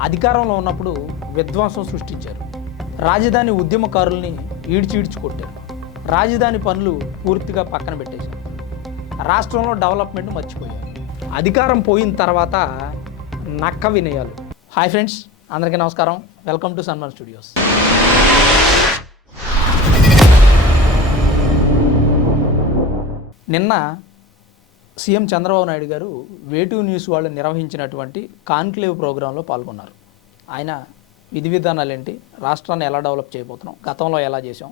అధికారంలో ఉన్నప్పుడు విధ్వంసం సృష్టించారు. రాజధాని ఉద్యమకారుల్ని ఈడ్చి కొట్టారు. రాజధాని పనులు పూర్తిగా పక్కన పెట్టేశారు. రాష్ట్రంలో డెవలప్మెంట్ మర్చిపోయారు. అధికారం పోయిన తర్వాత నక్క వినయాలు. హాయ్ ఫ్రెండ్స్ అందరికీ నమస్కారం. Welcome to Sanman studios. నిన్న సీఎం చంద్రబాబు నాయుడు గారు వేటూ న్యూస్ వాళ్ళు నిర్వహించినటువంటి కాన్క్లేవ్ ప్రోగ్రాంలో పాల్గొన్నారు. ఆయన విధి విధానాలు ఏంటి? రాష్ట్రాన్ని ఎలా డెవలప్ చేయబోతున్నాం? గతంలో ఎలా చేసాం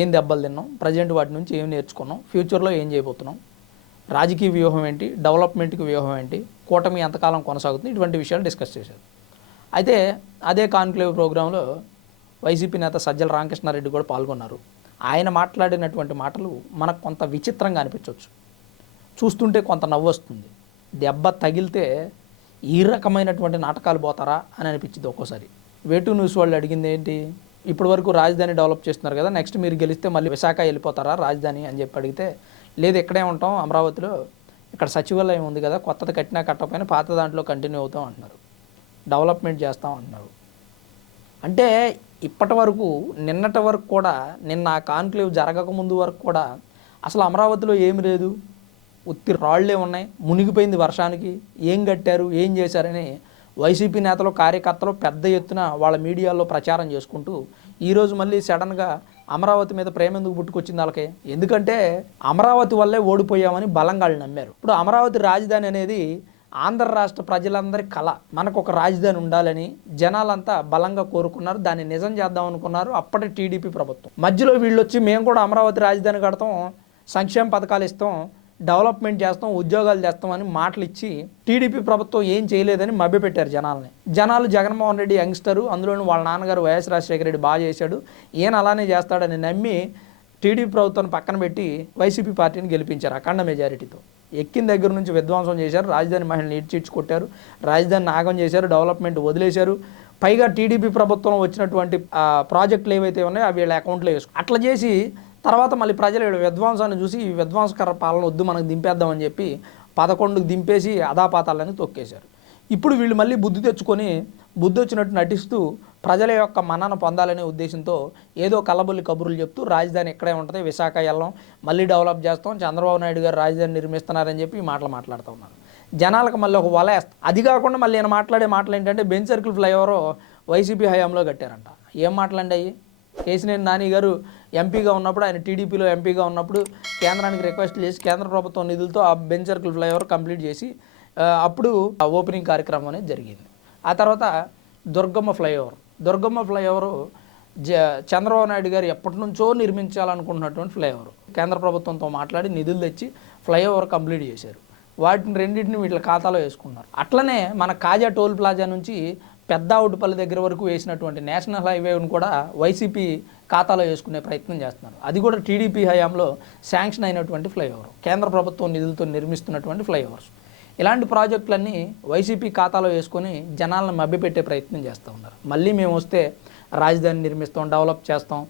ఏం దెబ్బలు తిన్నాం? ప్రజెంట్ వాటి నుంచి ఏం నేర్చుకున్నాం? ఫ్యూచర్లో ఏం చేయబోతున్నాం? రాజకీయ వ్యూహం ఏంటి? డెవలప్మెంట్కి వ్యూహం ఏంటి? కూటమి ఎంతకాలం కొనసాగుతుంది? ఇటువంటి విషయాలు డిస్కస్ చేశారు. అయితే అదే కాన్క్లేవ్ ప్రోగ్రాంలో వైసీపీ నేత సజ్జల రామకృష్ణారెడ్డి కూడా పాల్గొన్నారు. ఆయన మాట్లాడినటువంటి మాటలు మనకు కొంత విచిత్రంగా అనిపించవచ్చు. చూస్తుంటే కొంత నవ్వు వస్తుంది. దెబ్బ తగిలితే ఈ రకమైనటువంటి నాటకాలు పోతారా అని అనిపించింది ఒక్కోసారి. వేటు న్యూస్ వాళ్ళు అడిగింది ఏంటి? ఇప్పటి వరకు రాజధాని డెవలప్ చేస్తున్నారు కదా నెక్స్ట్ మీరు గెలిస్తే మళ్ళీ విశాఖ వెళ్ళిపోతారా రాజధాని అని చెప్పి అడిగితే లేదు ఇక్కడే ఉంటాం అమరావతిలో ఇక్కడ సచివాలయం ఉంది కదా కొత్తది కట్టినా కట్టకపోయినా పాత దాంట్లో కంటిన్యూ అవుతాం అంటున్నారు. డెవలప్మెంట్ చేస్తాం అంటున్నారు. అంటే ఇప్పటి వరకు నిన్నటి వరకు కూడా నిన్న ఆ కాన్క్లేవ్ జరగక ముందు వరకు కూడా అసలు అమరావతిలో ఏమి లేదు. ఉత్తి రాళ్ళే ఉన్నాయి. మునిగిపోయింది వర్షానికి. ఏం కట్టారు? ఏం చేశారని వైసీపీ నేతలు కార్యకర్తలు పెద్ద ఎత్తున వాళ్ళ మీడియాలో ప్రచారం చేసుకుంటూ ఈరోజు మళ్ళీ సడన్గా అమరావతి మీద ప్రేమ ఎందుకు పుట్టుకొచ్చింది వాళ్ళకి? ఎందుకంటే అమరావతి వల్లే ఓడిపోయామని బలంగా నమ్మారు. ఇప్పుడు అమరావతి రాజధాని అనేది ఆంధ్ర రాష్ట్ర ప్రజలందరి కళ. మనకు ఒక రాజధాని ఉండాలని జనాలంతా బలంగా కోరుకున్నారు. దాన్ని నిజం చేద్దాం అనుకున్నారు అప్పటి టీడీపీ ప్రభుత్వం. మధ్యలో వీళ్ళు వచ్చి మేము కూడా అమరావతి రాజధాని కడతాం సంక్షేమ పథకాలు ఇస్తాం డెవలప్మెంట్ చేస్తాం ఉద్యోగాలు చేస్తాం అని మాటలు ఇచ్చి టీడీపీ ప్రభుత్వం ఏం చేయలేదని మభ్యపెట్టారు జనాల్ని. జనాలు జగన్మోహన్ రెడ్డి యంగ్స్టరు అందులోని వాళ్ళ నాన్నగారు వైఎస్ రాజశేఖర రెడ్డి బాగా చేశాడు. ఈయన అలానే చేస్తాడని నమ్మి టీడీపీ ప్రభుత్వాన్ని పక్కన పెట్టి వైసీపీ పార్టీని గెలిపించారు అఖండ మెజారిటీతో. ఎక్కిన దగ్గర నుంచి విధ్వంసం చేశారు రాజధాని మహిళని ఇడ్చిడ్చి కొట్టారు రాజధాని నాగం చేశారు డెవలప్మెంట్ వదిలేశారు. పైగా టీడీపీ ప్రభుత్వం వచ్చినటువంటి ప్రాజెక్టులు ఏవైతే ఉన్నాయో అవి వీళ్ళ అకౌంట్లో వేసుకు అట్లా చేసి తర్వాత మళ్ళీ ప్రజలు విధ్వంసాన్ని చూసి ఈ విధ్వంసకర పాలన వద్దు మనకు దింపేద్దామని చెప్పి పదకొండుకు దింపేసి అదాపాతాలని తొక్కేశారు. ఇప్పుడు వీళ్ళు మళ్ళీ బుద్ధి తెచ్చుకొని బుద్ధి వచ్చినట్టు నటిస్తూ ప్రజల యొక్క మన్నన పొందాలనే ఉద్దేశంతో ఏదో కల్లబొల్లి కబుర్లు చెప్తూ రాజధాని ఇక్కడే ఉంటుంది విశాఖ వెళ్ళం మళ్ళీ డెవలప్ చేస్తాం చంద్రబాబు నాయుడు గారు రాజధాని నిర్మిస్తున్నారని చెప్పి ఈ మాటలు మాట్లాడుతూ ఉన్నారు. జనాలకు మళ్ళీ ఒక వల వేస్తా అది కాకుండా మళ్ళీ నేను మాట్లాడే మాటలు ఏంటంటే బెంచ్ సర్కిల్ ఫ్లైఓవర్ వైసీపీ హయాంలో కట్టారంట. ఏం మాటలండి అయ్యి? కేసినేని నాని గారు ఎంపీగా ఉన్నప్పుడు ఆయన టీడీపీలో ఎంపీగా ఉన్నప్పుడు కేంద్రానికి రిక్వెస్ట్ చేసి కేంద్ర ప్రభుత్వం నిధులతో ఆ బెంచ్ సర్కిల్ ఫ్లైఓవర్ కంప్లీట్ చేసి అప్పుడు ఆ ఓపెనింగ్ కార్యక్రమం అనేది జరిగింది. ఆ తర్వాత దుర్గమ్మ ఫ్లైఓవర్ దుర్గమ్మ ఫ్లైఓవర్ జ చంద్రబాబు నాయుడు గారు ఎప్పటి నుంచో నిర్మించాలనుకుంటున్నటువంటి ఫ్లైఓవర్ కేంద్ర ప్రభుత్వంతో మాట్లాడి నిధులు తెచ్చి ఫ్లైఓవర్ కంప్లీట్ చేశారు. వాటిని రెండింటిని వీళ్ళ ఖాతాలో వేసుకున్నారు. అట్లనే మన కాజా టోల్ ప్లాజా నుంచి పెద్ద అవుట్పల్లి దగ్గర వరకు వేసినటువంటి నేషనల్ హైవేను కూడా వైసీపీ ఖాతాలో వేసుకునే ప్రయత్నం చేస్తున్నారు. అది కూడా టీడీపీ హయాంలో శాంక్షన్ అయినటువంటి ఫ్లైఓవర్. కేంద్ర ప్రభుత్వం నిధులతో నిర్మిస్తున్నటువంటి ఫ్లైఓవర్స్. ఇలాంటి ప్రాజెక్టులన్నీ వైసీపీ ఖాతాలో వేసుకొని జనాలను మభ్యపెట్టే ప్రయత్నం చేస్తూ ఉన్నారు. మళ్ళీ మేము వస్తే రాజధాని నిర్మిస్తాం డెవలప్ చేస్తాం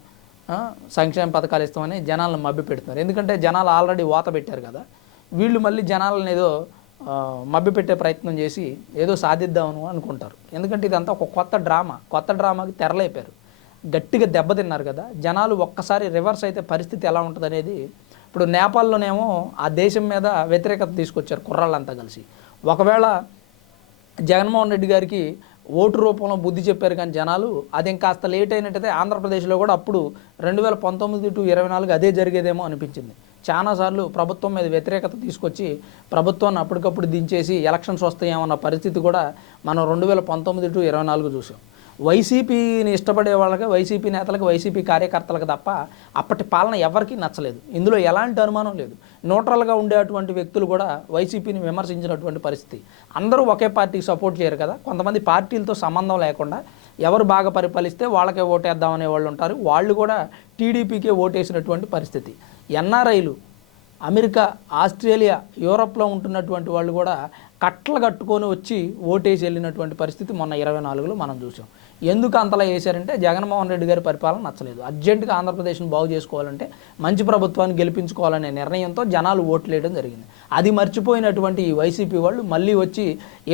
సంక్షేమ పథకాలు ఇస్తామని జనాలను మభ్య పెడుతున్నారు ఎందుకంటే జనాలు ఆల్రెడీ వాత పెట్టారు కదా. వీళ్ళు మళ్ళీ జనాలను ఏదో మభ్యపెట్టే ప్రయత్నం చేసి ఏదో సాధిద్దామను అనుకుంటారు. ఎందుకంటే ఇదంతా ఒక కొత్త డ్రామా. కొత్త డ్రామాకి తెరలేపారు. గట్టిగా దెబ్బతిన్నారు కదా. జనాలు ఒక్కసారి రివర్స్ అయితే పరిస్థితి ఎలా ఉంటుంది అనేది ఇప్పుడు నేపాల్లోనేమో ఆ దేశం మీద వ్యతిరేకత తీసుకొచ్చారు కుర్రాళ్ళంతా కలిసి. ఒకవేళ జగన్మోహన్ రెడ్డి గారికి ఓటు రూపంలో బుద్ధి చెప్పారు కానీ జనాలు అది ఇంకాస్త లేట్ అయినట్టయితే ఆంధ్రప్రదేశ్లో కూడా అప్పుడు రెండు వేల పంతొమ్మిది టు ఇరవై నాలుగు అదే జరిగేదేమో అనిపించింది. చాలాసార్లు ప్రభుత్వం మీద వ్యతిరేకత తీసుకొచ్చి ప్రభుత్వాన్ని అప్పటికప్పుడు దించేసి ఎలక్షన్స్ వస్తాయేమన్న పరిస్థితి కూడా మనం రెండు వేల పంతొమ్మిది టు ఇరవై నాలుగు చూసాం. వైసీపీని ఇష్టపడే వాళ్ళకి వైసీపీ నేతలకు వైసీపీ కార్యకర్తలకు తప్ప అప్పటి పాలన ఎవరికీ నచ్చలేదు. ఇందులో ఎలాంటి అనుమానం లేదు. న్యూట్రల్గా ఉండేటువంటి వ్యక్తులు కూడా వైసీపీని విమర్శించినటువంటి పరిస్థితి. అందరూ ఒకే పార్టీకి సపోర్ట్ చేయరు కదా. కొంతమంది పార్టీలతో సంబంధం లేకుండా ఎవరు బాగా పరిపాలిస్తే వాళ్ళకే ఓటేద్దామనే వాళ్ళు ఉంటారు. వాళ్ళు కూడా టీడీపీకే ఓటేసినటువంటి పరిస్థితి. ఎన్ఆర్ఐలు అమెరికా ఆస్ట్రేలియా యూరప్లో ఉంటున్నటువంటి వాళ్ళు కూడా కట్టలు కట్టుకొని వచ్చి ఓటేసి వెళ్ళినటువంటి పరిస్థితి మొన్న ఇరవై నాలుగులో మనం చూసాం. ఎందుకు అంతలా వేశారంటే జగన్మోహన్ రెడ్డి గారి పరిపాలన నచ్చలేదు. అర్జెంటుగా ఆంధ్రప్రదేశ్ను బాగు చేసుకోవాలంటే మంచి ప్రభుత్వాన్ని గెలిపించుకోవాలనే నిర్ణయంతో జనాలు ఓట్లు వేయడం జరిగింది. అది మర్చిపోయినటువంటి ఈ వైసీపీ వాళ్ళు మళ్ళీ వచ్చి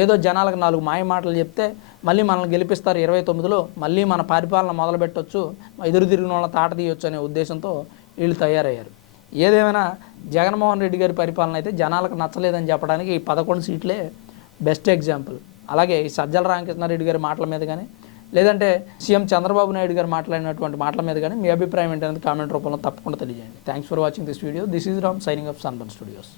ఏదో జనాలకు నాలుగు మాయ మాటలు చెప్తే మళ్ళీ మనల్ని గెలిపిస్తారు ఇరవై తొమ్మిదిలో మళ్ళీ మన పరిపాలన మొదలుపెట్టొచ్చు ఎదురు తిరిగిన వాళ్ళ తాట తీయొచ్చు అనే ఉద్దేశంతో వీళ్ళు తయారయ్యారు. ఏదేమైనా జగన్మోహన్ రెడ్డి గారి పరిపాలన అయితే జనాలకు నచ్చలేదని చెప్పడానికి ఈ పదకొండు సీట్లే బెస్ట్ ఎగ్జాంపుల్. అలాగే ఈ సజ్జల రామకృష్ణారెడ్డి గారి మాటల మీద కానీ లేదంటే సీఎం చంద్రబాబు నాయుడు గారు మాట్లాడినటువంటి మాటల మీద కానీ మీ అభిప్రాయం ఏంటనేది కామెంట్ రూపంలో తప్పకుండా తెలియజేయండి. Thanks for watching this video this is Ram signing off Sanban studios